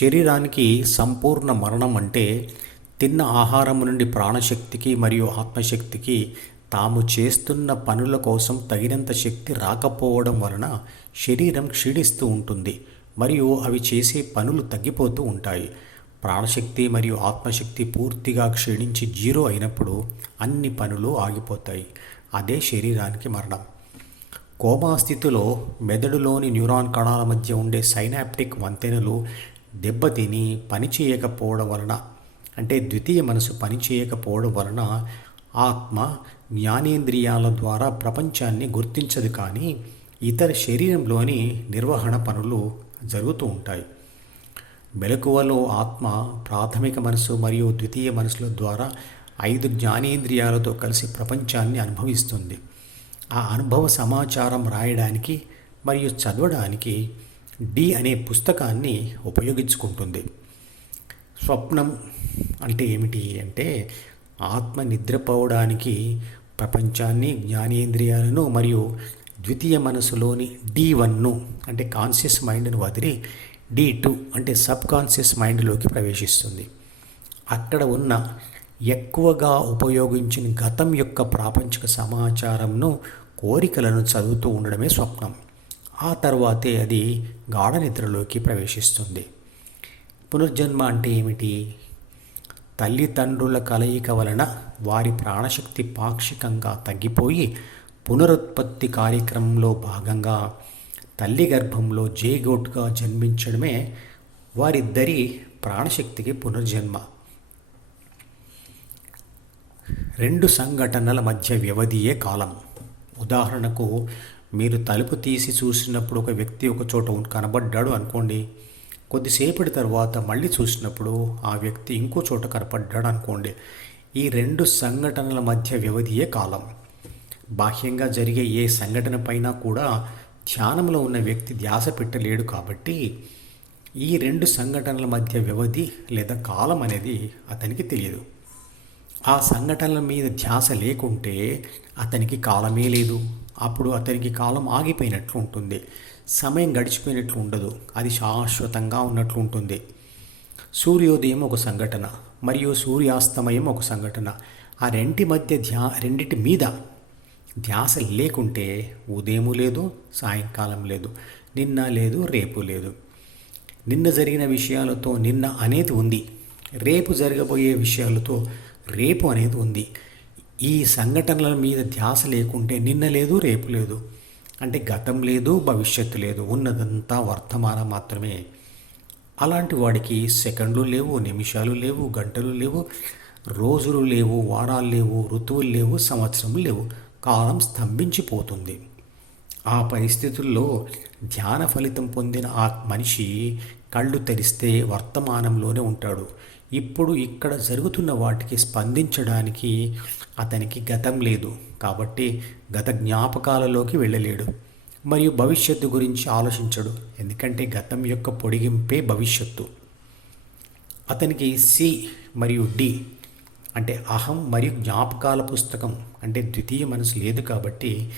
శరీరానికి సంపూర్ణ మరణం అంటే తిన్న ఆహారం నుండి ప్రాణశక్తికి మరియు ఆత్మశక్తికి తాము చేస్తున్న పనుల కోసం తగినంత శక్తి రాకపోవడం వలన శరీరం క్షీణిస్తూ ఉంటుంది మరియు అవి చేసే పనులు తగ్గిపోతూ ఉంటాయి. ప్రాణశక్తి మరియు ఆత్మశక్తి పూర్తిగా క్షీణించి జీరో అయినప్పుడు అన్ని పనులు ఆగిపోతాయి. అదే శరీరానికి మరణం. కోమా స్థితిలో మెదడులోని న్యూరాన్ కణాల మధ్య ఉండే సైనాప్టిక్ వంతెనలు దెబ్బతిని పనిచేయకపోవడం వలన అంటే ద్వితీయ మనసు పనిచేయకపోవడం వలన ఆత్మ జ్ఞానేంద్రియాల ద్వారా ప్రపంచాన్ని గుర్తించదు కానీ ఇతర శరీరంలోని నిర్వహణ పనులు జరుగుతూ ఉంటాయి. మెలకువలో ఆత్మ ప్రాథమిక మనసు మరియు ద్వితీయ మనసుల ద్వారా ఐదు జ్ఞానేంద్రియాలతో కలిసి ప్రపంచాన్ని అనుభవిస్తుంది. ఆ అనుభవ సమాచారం రాయడానికి మరియు చదవడానికి డి అనే పుస్తకాన్ని ఉపయోగించుకుంటుంది. స్వప్నం అంటే ఏమిటి అంటే ఆత్మ నిద్రపోవడానికి ప్రపంచాన్ని జ్ఞానేంద్రియాలను మరియు ద్వితీయ మనసులోని డి వన్ను అంటే కాన్షియస్ మైండ్ను వదిలి డి టూ అంటే సబ్ కాన్షియస్ మైండ్లోకి ప్రవేశిస్తుంది. అక్కడ ఉన్న ఎక్కువగా ఉపయోగించిన గతం యొక్క ప్రాపంచిక సమాచారంను కోరికలను చదువుతూ ఉండడమే స్వప్నం. ఆ తర్వాతే అది గాఢ నిద్రలోకి ప్రవేశిస్తుంది. పునర్జన్మ అంటే ఏమిటి? తల్లిదండ్రుల కలయిక వలన వారి ప్రాణశక్తి పాక్షికంగా తగ్గిపోయి పునరుత్పత్తి కార్యక్రమంలో భాగంగా తల్లి గర్భంలో జేగోట్గా జన్మించడమే వారిద్దరి ప్రాణశక్తికి పునర్జన్మ. రెండు సంఘటనల మధ్య వ్యవధియే కాలం. ఉదాహరణకు మీరు తలుపు తీసి చూసినప్పుడు ఒక వ్యక్తి ఒక చోట కనబడ్డాడు అనుకోండి. కొద్దిసేపటి తర్వాత మళ్ళీ చూసినప్పుడు ఆ వ్యక్తి ఇంకో చోట కనపడ్డాడు అనుకోండి. ఈ రెండు సంఘటనల మధ్య వ్యవధియే కాలం. బాహ్యంగా జరిగే ఏ సంఘటన పైన కూడా ధ్యానంలో ఉన్న వ్యక్తి ధ్యాస పెట్టలేడు కాబట్టి ఈ రెండు సంఘటనల మధ్య వ్యవధి లేదా కాలం అనేది అతనికి తెలియదు. ఆ సంఘటనల మీద ధ్యాస లేకుంటే అతనికి కాలమే లేదు. అప్పుడు అతనికి కాలం ఆగిపోయినట్లు ఉంటుంది. సమయం గడిచిపోయినట్లు ఉండదు. అది శాశ్వతంగా ఉన్నట్లు ఉంటుంది. సూర్యోదయం ఒక సంఘటన మరియు సూర్యాస్తమయం ఒక సంఘటన. ఆ రెంటి మధ్య ధ్యా రెండిటి మీద ధ్యాస లేకుంటే ఉదయం లేదు సాయంకాలం లేదు నిన్న లేదు రేపు లేదు. నిన్న జరిగిన విషయాలతో నిన్న అనేది ఉంది. రేపు జరగబోయే విషయాలతో రేపు అనేది ఉంది. ఈ సంఘటనల మీద ధ్యాస లేకుంటే నిన్న లేదు రేపు లేదు. అంటే గతం లేదు భవిష్యత్తు లేదు. ఉన్నదంతా వర్తమానం మాత్రమే. అలాంటి వాడికి సెకండ్లు లేవు నిమిషాలు లేవు గంటలు లేవు రోజులు లేవు వారాలు లేవు ఋతువులు లేవు సంవత్సరం లేవు. కాలం స్తంభించిపోతుంది. ఆ పరిస్థితుల్లో ధ్యాన ఫలితం పొందిన ఆ మనిషి కళ్ళు తెరిస్తే వర్తమానంలోనే ఉంటాడు. ఇప్పుడు ఇక్కడ జరుగుతున్న వాటికి స్పందించడానికి అతనికి గతం లేదు. కాబట్టి గత జ్ఞాపకాలలోకి వెళ్ళలేడు. మరియు భవిష్యత్తు గురించి ఆలోచించడు. ఎందుకంటే గతం యొక్క పొడిగింపే భవిష్యత్తు. అతనికి సి మరియు డి అంటే అహం మరియు జ్ఞాపకాల పుస్తకం అంటే ద్వితీయ మనసు లేదు కాబట్టి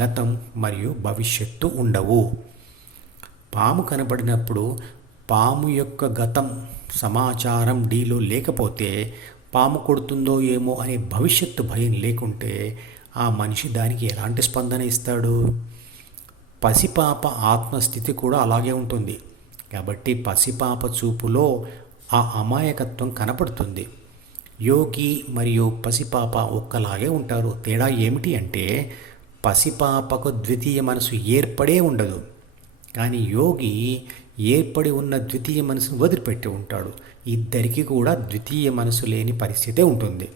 గతం మరియు భవిష్యత్తు ఉండవు. పాము కనపడినప్పుడు పాము యొక్క గతం సమాచారం డీలో లేకపోతే పాము కొడుతుందో ఏమో అనే భవిష్యత్తు భయం లేకుంటే ఆ మనిషి దానికి ఎలాంటి స్పందన ఇస్తాడు? పసిపాప ఆత్మస్థితి కూడా అలాగే ఉంటుంది. కాబట్టి పసిపాప చూపులో ఆ అమాయకత్వం కనపడుతుంది. యోగి మరియు పసిపాప ఒక్కలాగే ఉంటారు. తేడా ఏమిటి అంటే పసిపాపకు ద్వితీయ మనసు ఏర్పడే ఉండదు. కానీ యోగి ఏర్పడి ఉన్న ద్వితీయ మనసును వదిలిపెట్టి ఉంటాడు. ఇద్దరికి కూడా ద్వితీయ మనసు లేని పరిస్థితే ఉంటుంది.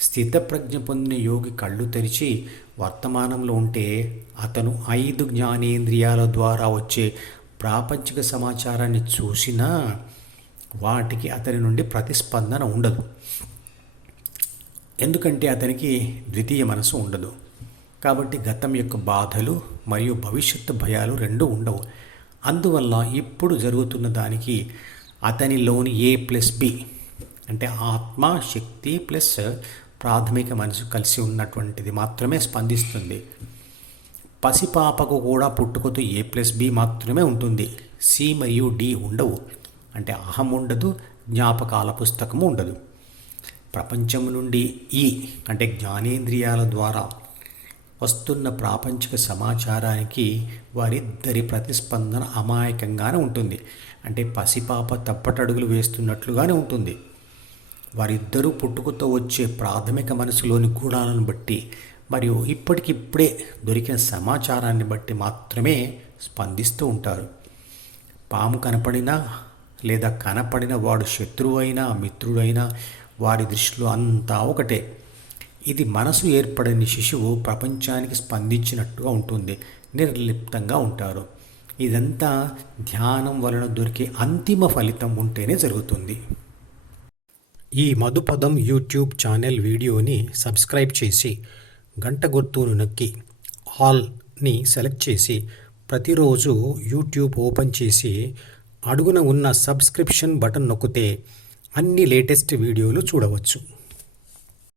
స్థితప్రజ్ఞ పొందిన యోగి కళ్ళు తెరిచి వర్తమానంలో ఉంటే అతను ఐదు జ్ఞానేంద్రియాల ద్వారా వచ్చే ప్రాపంచిక సమాచారాన్ని చూసినా వాటికి అతని నుండి ప్రతిస్పందన ఉండదు. ఎందుకంటే అతనికి ద్వితీయ మనసు ఉండదు. కాబట్టి గతం యొక్క బాధలు మరియు భవిష్యత్తు భయాలు రెండు ఉండవు. అందువల్ల ఇప్పుడు జరుగుతున్న దానికి అతనిలోని ఏ ప్లస్ బి అంటే ఆత్మ శక్తి ప్లస్ ప్రాథమిక మనసు కలిసి ఉన్నటువంటిది మాత్రమే స్పందిస్తుంది. పసిపాపకు కూడా పుట్టుకతో ఏ ప్లస్ బి మాత్రమే ఉంటుంది. సి మరియు డి ఉండవు. అంటే అహం ఉండదు జ్ఞాపకాల పుస్తకము ఉండదు. ప్రపంచం నుండి ఈ అంటే జ్ఞానేంద్రియాల ద్వారా వస్తున్న ప్రాపంచిక సమాచారానికి వారిద్దరి ప్రతిస్పందన అమాయకంగానే ఉంటుంది. అంటే పసిపాప తప్పటడుగులు వేస్తున్నట్లుగానే ఉంటుంది. వారిద్దరూ పుట్టుకతో వచ్చే ప్రాథమిక మనసులోని గుణాలను బట్టి మరియు ఇప్పటికిప్పుడే దొరికిన సమాచారాన్ని బట్టి మాత్రమే స్పందిస్తూ ఉంటారు. పాము కనపడినా లేదా కనపడిన వాడు శత్రువైనా మిత్రుడైనా వారి దృష్టిలో అంతా ఒకటే. ఇది మనసు ఏర్పడని శిశువు ప్రపంచానికి స్పందించినట్టుగా ఉంటుంది. నిర్లిప్తంగా ఉంటారు. ఇదంతా ధ్యానం వలన దొరికే అంతిమ ఫలితం ఉంటేనే జరుగుతుంది. ఈ మధుపదం యూట్యూబ్ ఛానల్ వీడియోని సబ్స్క్రైబ్ చేసి గంట గుర్తును నొక్కి ఆల్ని సెలెక్ట్ చేసి ప్రతిరోజు యూట్యూబ్ ఓపెన్ చేసి అడుగున ఉన్న సబ్స్క్రిప్షన్ బటన్ నొక్కితే అన్ని లేటెస్ట్ వీడియోలు చూడవచ్చు.